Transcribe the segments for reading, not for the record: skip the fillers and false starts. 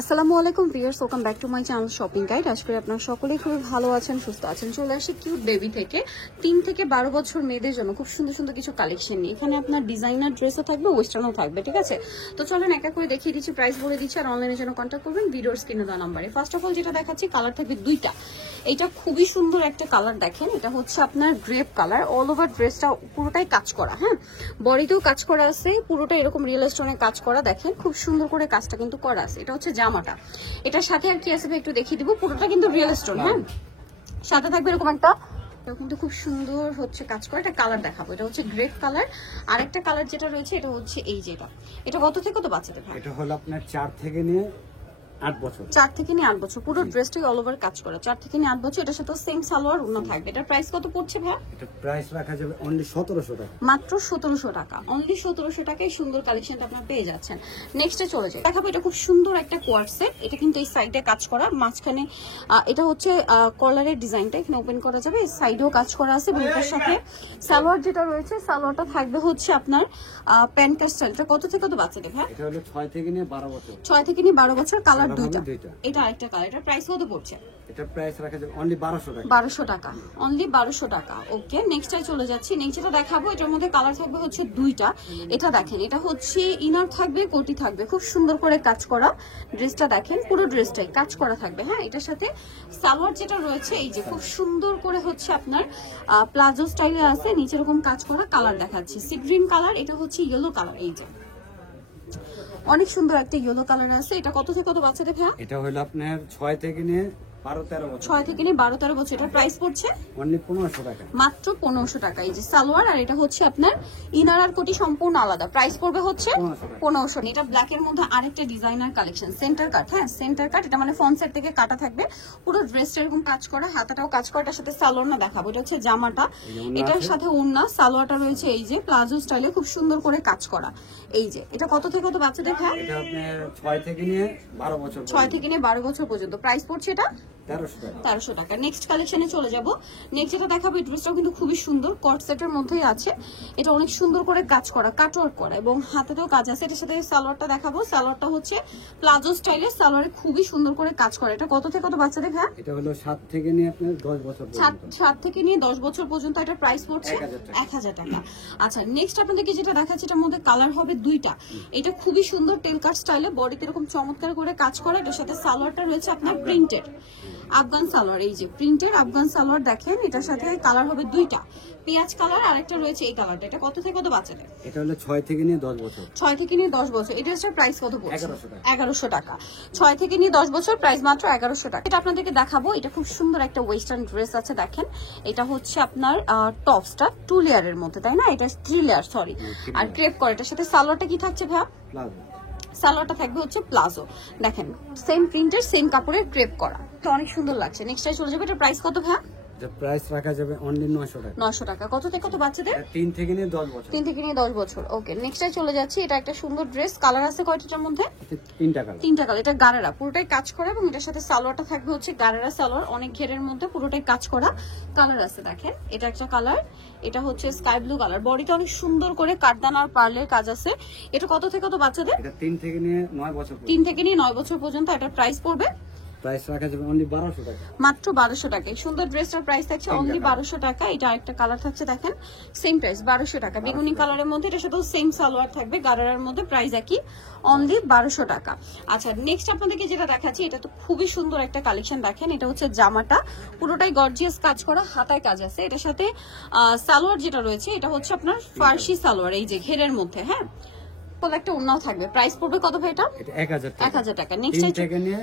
আসসালামু আলাইকুম viewers, welcome back to my channel shopping guide. আশা করি আপনারা সকলেই খুবই ভালো আছেন, সুস্থ আছেন। চলে আসি কিউট বেবি থেকে 3 থেকে 12 বছর মেয়েদের জন্য খুব সুন্দর সুন্দর কিছু কালেকশন নিয়ে। এখানে আপনার ডিজাইনার ড্রেসও থাকবে, ওয়েস্টার্নও থাকবে, ঠিক আছে? তো চলেন এক এক করে দেখিয়ে দিচ্ছি, প্রাইস বলে দিচ্ছি, আর অনলাইনের জন্য কন্ট্যাক্ট করবেন ভিডিওর স্ক্রিনে দেওয়া নাম্বারে। ফার্স্ট অফ অল যেটা দেখাচ্ছি, কালার থাকবে দুইটা। এটা খুবই সুন্দর একটা কালার, দেখেন এটা হচ্ছে আপনার গ্রেপ কালার। অল ওভার ড্রেসটা পুরোটাই কাজ করা, হ্যাঁ, বডিতেও কাজ করা আছে, পুরোটা এরকম রিয়েল স্টোনে কাজ করা। দেখেন খুব সুন্দর করে কাজটা কিন্তু করা আছে। এটা হচ্ছে জামাটা, এটার সাথে আর কি আছে একটু দেখিয়ে দিব। পুরোটা কিন্তু রিয়েল স্টোন, হ্যাঁ, সাথে থাকবে এরকম একটা, এটা কিন্তু খুব সুন্দর হচ্ছে কাজ করে। এটা কালার দেখাবো, এটা হচ্ছে গ্রেপ কালার। আর একটা কালার যেটা রয়েছে এটা হচ্ছে এই যেটা, এটা কত থেকে কত বাচ্চাদের? এটা হলো আপনার 4 থেকে নিয়ে 8 বছর। 4 থেকে নিয়ে 8 বছর, পুরো ড্রেসটাই অল ওভার কাজ করা। 4 থেকে নিয়ে 8 বছর, এটার সাথে সেম সালোয়ার ওড়না থাকবে। এটার প্রাইস কত পড়ছে ভাই? এটা প্রাইস রাখা যাবে অনলি 1700 টাকা, মাত্র 1700 টাকা। অনলি 1700 টাকায় সুন্দর কালেকশনটা আপনারা পেয়ে যাচ্ছেন। নেক্সটে চলে যাই, দেখাবো এটা খুব সুন্দর একটা কোয়ার্ড সেট। এটা কিন্তু এই সাইডে কাজ করা, মাঝখানে এটা হচ্ছে কলারের ডিজাইনটা এখানে ওপেন করা যাবে, এই সাইডেও কাজ করা আছে। এবং এটার সাথে সালোয়ার যেটা রয়েছে, সালোয়ারটা থাকবে হচ্ছে আপনার প্যান্ট স্টাইলটা। কত থেকে কত বাচ্চাদের ভাই? এটা হলো 6 থেকে নিয়ে 12 বছর। 6 থেকে নিয়ে 12 বছর, কালার দুইটা। এটা আরেকটা কালার, এটা প্রাইস কত পড়ছে? এটা প্রাইস রাখা যাবে অনলি 1200 টাকা। 1200 টাকা, অনলি 1200 টাকা। ওকে, নেক্সটে চলে যাচ্ছি। নেক্সট যেটা দেখাবো, এটার মধ্যে কালার থাকবে হচ্ছে দুইটা। এটা দেখেন, এটা হচ্ছে ইনার থাকবে, কোটি থাকবে, খুব সুন্দর করে কাজ করা। ড্রেসটা দেখেন, পুরো ড্রেসটাই কাজ করা থাকবে, হ্যাঁ। এটার সাথে সালোয়ার যেটা রয়েছে, এই যে খুব সুন্দর করে হচ্ছে আপনার প্লাজো স্টাইলে আছে, নিচে এরকম কাজ করা। কালার দেখাচ্ছি সি গ্রিন কালার, এটা হচ্ছে ইয়েলো কালার, এই যে অনেক সুন্দর একটা ইয়েলো কালার আছে। এটা কত থেকে কত বাচ্চাদের ভাই? এটা হলো আপনার 6 থেকে নিয়ে 12-13 বছর। 6 থেকে নিয়ে 12-13 বছর। এটার প্রাইস পড়ছে অনলি 1500 টাকা, মাত্র 1500 টাকা। এই যে সালোয়ার, আর এটা হচ্ছে আপনার ইনার আর কোটি সম্পূর্ণ আলাদা। প্রাইস পড়বে হচ্ছে 1500। এটা ব্ল্যাক এর মধ্যে আরেকটা ডিজাইনার কালেকশন, সেন্টার কাট, হ্যাঁ, সেন্টার কাট। এটা মানে ফ্রন্ট সাইড থেকে কাটা থাকবে, পুরো ড্রেসটা এরকম কাজ করা, হাতাটাও কাজ করা। এটার সাথে সালোয়ার না দেখাবো, এটা হচ্ছে জামাটা, এটার সাথে ওড়না। সালোয়ারটা রয়েছে এই যে প্লাজো স্টাইলে, খুব সুন্দর করে কাজ করা। এই যে এটা কত থেকে কত বাচ্চাদের ভাই? এটা আপনার 6 থেকে নিয়ে 12 বছর। 6 থেকে নিয়ে 12 বছর পর্যন্ত। প্রাইস পড়ছে এটা 1300 টাকা। নেক্সট কালেকশনে চলে যাব। নেক্সট যেটা দেখাবো, এই ড্রেসটাও কিন্তু খুবই সুন্দর, কট সেটের মধ্যেই আছে। এটা অনেক সুন্দর করে কাজ করা, কাটওয়ার্ক করা, এবং হাতেতেও কাজ আছে। এটার সাথে সালোয়ারটা দেখাবো, সালোয়ারটা হচ্ছে প্লাজো স্টাইলে, সালোয়ারে খুবই সুন্দর করে কাজ করা। এটা কত থেকে কত বাচ্চাদের ভাই? এটা হলো 7 থেকে নিয়ে আপনার 10 বছর পর্যন্ত। 7 থেকে নিয়ে 10 বছর পর্যন্ত। এটা প্রাইস পড়ছে 1000 টাকা। আচ্ছা, নেক্সট আপনাদেরকে যেটা দেখাচ্ছি, এটার মধ্যে কালার হবে দুইটা। এটা খুবই সুন্দর টেল কাট স্টাইলে, বডিতে এরকম চমৎকার করে কাজ করা। এটার সাথে সালোয়ারটা রয়েছে আপনার প্রিন্টেড আফগান সালোয়ার, এই যে প্রিন্টেড আফগান সালোয়ার দেখেন। এটার সাথে কালার হবে দুইটা, পেঁয়াজ কালার, আর একটা রয়েছে এই কালারটা। এটা কত থেকে কত বাচ্চাদের? এটা হলো 6 থেকে নিয়ে 10 বছর। 6 থেকে নিয়ে 10 বছর। এই ড্রেসটার প্রাইস কত পড়ছে? 1100 টাকা। 6 থেকে নিয়ে 10 বছর, প্রাইস মাত্র 1100 টাকা। এটা আপনাদেরকে দেখাবো, এটা খুব সুন্দর একটা ওয়েস্টার্ন ড্রেস আছে, দেখেন। এটা হচ্ছে আপনার টপসটা 2 লেয়ারের মধ্যে, তাই না? এটা 3 লেয়ার, সরি, আর ক্রেপ করে। এটার সাথে সালোয়ারটা কি থাকছে ভাই? প্লাজো। সালোয়ারটা থাকবে হচ্ছে প্লাজো, দেখেন সেম প্রিন্টের, সেম কাপড়ের ক্রেপ করা, তো অনেক সুন্দর লাগছে। নেক্সট টাইম চলে যাবে। এটা প্রাইস কত ভাই? এটা প্রাইস রাখা যাবে অনলি 900 টাকা। 900 টাকা। কত থেকে কত বাচ্চাদের? 3 থেকে নিয়ে 10 বছর। 3 থেকে নিয়ে 10 বছর। ওকে, নেক্সট টাইম চলে যাচ্ছি। এটা একটা সুন্দর ড্রেস, কালার আছে কয়টার মধ্যে? 3টা কালার। 3টা কালার। এটা গারারা, পুরোটাই কাজ করা, এবং এটার সাথে সালোয়ারটা থাকবে হচ্ছে গারারা সালোয়ার, অনেক ঘেরের মধ্যে, পুরোটাই কাজ করা। কালার আছে দেখেন, এটা একটা কালার, এটা হচ্ছে স্কাই ব্লু কালার। বডিটা অনেক সুন্দর করে কাটদান আর পার্লের কাজ আছে। এটা কত থেকে কত বাচ্চাদের? এটা 3 থেকে নিয়ে 9 বছর। 3 থেকে নিয়ে 9 বছর পর্যন্ত। এটার প্রাইস পড়বে, প্রাইস রাখা যাবে অনলি 1200 টাকা, মাত্র 1200 টাকা। এই সুন্দর ড্রেসটার প্রাইস থাকছে অনলি 1200 টাকা। এটা আরেকটা কালার থাকছে দেখেন, সেম প্রাইস 1200 টাকা, বেগুনি কালারের মধ্যে। এটার সাথে সেম সালোয়ার থাকবে, গারারার মধ্যে, প্রাইস একই, অনলি 1200 টাকা। আচ্ছা, নেক্সট আপনাদেরকে যেটা দেখাচ্ছি, এটা তো খুবই সুন্দর একটা কালেকশন, দেখেন। এটা হচ্ছে জামাটা, পুরোটাই গর্জিয়াস কাজ করা, হাতায় কাজ আছে। এটার সাথে সালোয়ার যেটা রয়েছে, এটা হচ্ছে আপনার ফার্সি সালোয়ার, এই যে ঘেরের মধ্যে, হ্যাঁ, একটা ওড়নাও থাকবে। প্রাইস পড়বে কত ভাই এটা? 1000 টাকা। নেক্সট 3 থেকে নিয়ে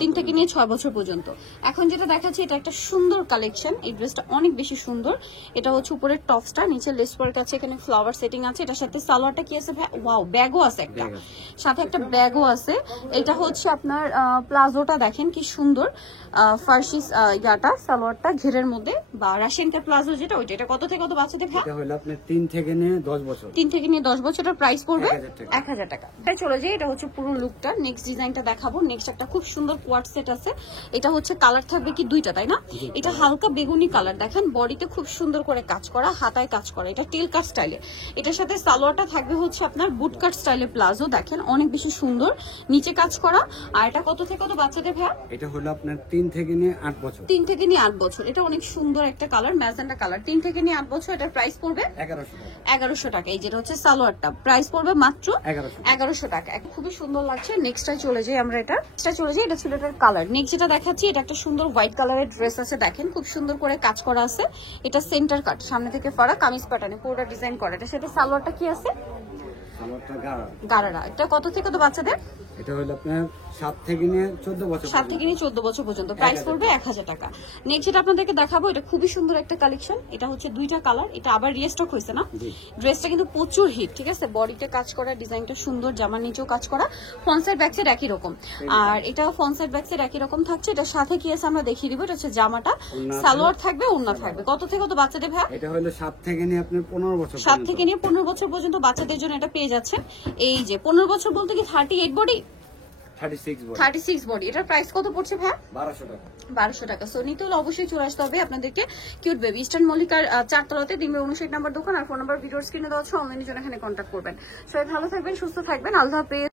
3 থেকে নিয়ে 6 বছর পর্যন্ত। এখন যেটা দেখাচ্ছি, এটা একটা সুন্দর কালেকশন। এই ড্রেসটা অনেক বেশি সুন্দর। এটা হচ্ছে উপরের টপসটা, নিচে লেস ওয়ার্ক আছে, এখানে ফ্লাওয়ার সেটিং আছে। এটার সাথে সালোয়ারটা কি আছে? ওয়াও, ব্যাগও আছে একটা, সাথে একটা ব্যাগও আছে। এটা হচ্ছে আপনার প্লাজোটা দেখেন কি সুন্দর, ফার্সি ইয়াটা, সালোয়ারটা ঘেরের মধ্যে, বা রাশিয়ান কাট প্লাজো যেটা, ওইটা। এটা কত থেকে কত বাচ্চাদের? এটা হলো আপনার 3 থেকে নিয়ে 10 বছর। 3 থেকে নিয়ে 10 বছরের প্রাইস পড়বে 1000 টাকা। তাই চলে যাই, এটা হচ্ছে পুরো লুকটা। নেক্সট ডিজাইনটা দেখাবো। নেক্সট একটা খুব সুন্দর কোয়ার্ড সেট আছে। এটা হচ্ছে কালার থাকবে কি দুইটা, তাই না? এটা হালকা বেগুনি কালার, দেখেন বডিতে খুব সুন্দর করে কাজ করা, হাতায় কাজ করা, এটা টেল কাট স্টাইলে। এটার সাথে সালোয়ারটা থাকবে হচ্ছে আপনার বুট কাট স্টাইলে প্লাজো, দেখেন অনেক বেশি সুন্দর, নিচে কাজ করা। আর এটা কত থেকে কত বাচ্চাদের ভাইয়া? এটা হলো আপনার 3 থেকে নিয়ে 8 বছর। 3 থেকে নিয়ে 8 বছর। এটা অনেক সুন্দর একটা কালার, ম্যাজেন্টা কালার। 3 থেকে নিয়ে 8 বছর। এটার প্রাইস পড়বে 1100 টাকা। 1100 টাকা। এই যেটা হচ্ছে সালোয়ারটা, প্রাইস পড়বে মাত্র 1100 টাকা। খুবই সুন্দর লাগছে। নেক্সটটাই চলে যাই আমরা, এটা চলে যাই। এটা ছিল এটার কালার। নেক্সট যেটা দেখাচ্ছি, এটা একটা সুন্দর হোয়াইট কালারের ড্রেস আছে, দেখেন খুব সুন্দর করে কাজ করা আছে। এটা সেন্টার কাট, সামনে থেকে ফাড়া, কামিজ প্যাটার্নে পুরোটা ডিজাইন করা। এটা সাথে সালোয়ারটা কি আছে? সালোয়ারটা গাঢ়। গারারা। এটা কত থেকে কত বাচ্চাদের? এটা হলো আপনার 7 থেকে নিয়ে 14 বছর। 7 থেকে নিয়ে 14 বছর পর্যন্ত। প্রাইস পড়বে 1000 টাকা। নেক্সট যেটা আপনাদেরকে দেখাবো, এটা খুবই সুন্দর একটা কালেকশন। এটা হচ্ছে দুইটা কালার, এটা আবার রিস্টক হয়েছে না? ড্রেসটা কিন্তু প্রচুর হিট, ঠিক আছে? বডিতে কাজ করা, ডিজাইনটা সুন্দর, জামার নিচেও কাজ করা, ফ্রন্ট সাইড ব্যাক সাইড একই রকম। আর এটাও ফ্রন্ট সাইড ব্যাক সাইড একই রকম থাকছে। এটার সাথে কি আছে আমরা দেখিয়ে দিব। এটা হচ্ছে জামাটা, সালোয়ার থাকবে, ওড়না থাকবে। কত থেকে কত বাচ্চাদের ভাই? এটা হলো 7 থেকে নিয়ে আপনার 15 বছর। 7 থেকে নিয়ে 15 বছর পর্যন্ত বাচ্চাদের জন্য এটা পেয়ে যাচ্ছে। এই যে 15 বছর বলতে কি 38 বডি? 36 বডি। এটার প্রাইস কত পড়ছে ভাই? 1200 টাকা। 1200 টাকা। সো নিতে হলে অবশ্যই চলে আসতে হবে আপনাদেরকে কিউট বেবি ইস্টার্ন মল্লিকার 4 তলাতে 359 নাম্বার দোকান। আর ফোন নাম্বার ভিডিওর স্ক্রিনে দেওয়া আছে, অনলাইনের জন্য এখানে কন্ট্যাক্ট করবেন। সবাই ভালো থাকবেন, সুস্থ থাকবেন, আল্লাহ হাফেজ।